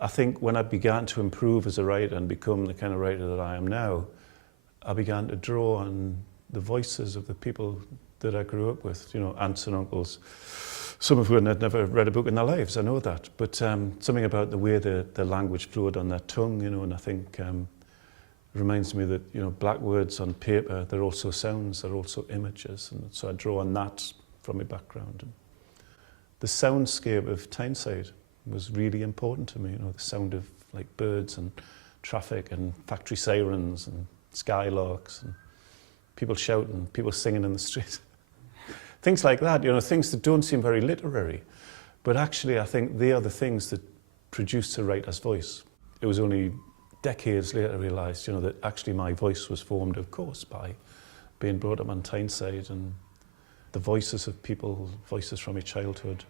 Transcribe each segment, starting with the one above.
I think when I began to improve as a writer and become the kind of writer that I am now, I began to draw on the voices of the people that I grew up with, you know, aunts and uncles, some of whom had never read a book in their lives, I know that, but something about the way the language flowed on their tongue, you know, and I think it reminds me that, you know, black words on paper, they're also sounds, they're also images, and so I draw on that from my background. And the soundscape of Tyneside was really important to me, you know, the sound of like birds and traffic and factory sirens and skylarks and people shouting, people singing in the street. Things like that, you know, things that don't seem very literary, but actually I think they are the things that produce a writer's voice. It was only decades later I realised, you know, that actually my voice was formed, of course, by being brought up on Tyneside and the voices of people, voices from my childhood.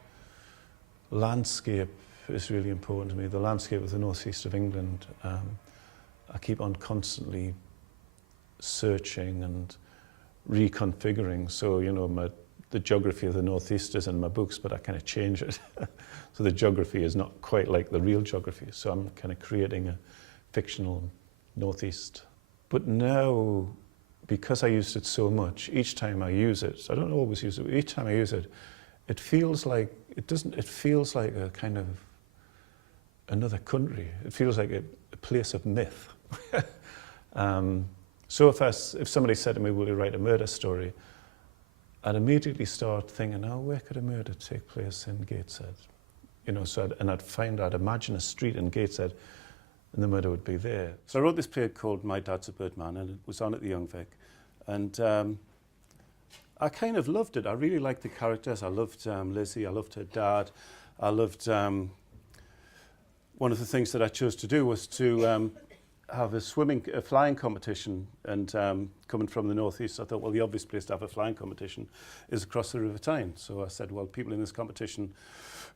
Landscape is really important to me, the landscape of the northeast of England. I keep on constantly searching and reconfiguring. So, you know, the geography of the northeast is in my books, but I kind of change it. So the geography is not quite like the real geography. So I'm kind of creating a fictional northeast. But now, because I used it so much, each time I use it, I don't always use it, but each time I use it, it feels like, it feels like a kind of another country. It feels like a place of myth. So if somebody said to me, will you write a murder story? I'd immediately start thinking, oh, where could a murder take place in Gateshead? You know, so I'd imagine a street in Gateshead and the murder would be there. So I wrote this play called My Dad's a Birdman, and it was on at the Young Vic. And I kind of loved it. I really liked the characters. I loved Lizzie, I loved her dad. I loved, one of the things that I chose to do was to have a flying competition, and coming from the northeast, I thought, well, the obvious place to have a flying competition is across the River Tyne. So I said, well, people in this competition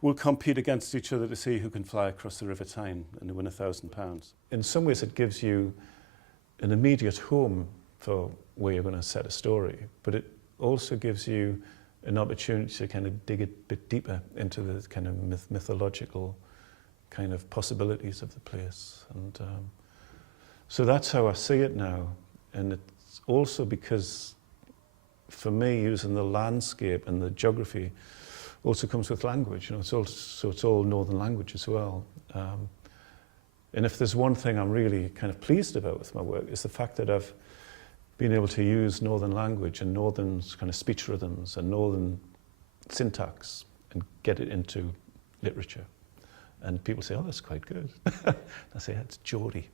will compete against each other to see who can fly across the River Tyne and win £1,000. In some ways, it gives you an immediate home for where you're going to set a story, but it also gives you an opportunity to kind of dig a bit deeper into the kind of mythological kind of possibilities of the place. And so that's how I see it now. And it's also because, for me, using the landscape and the geography also comes with language. You know, it's all northern language as well. And if there's one thing I'm really kind of pleased about with my work, is the fact that I've been able to use northern language and northern kind of speech rhythms and northern syntax and get it into literature. And people say, oh, that's quite good. I say, that's Geordie.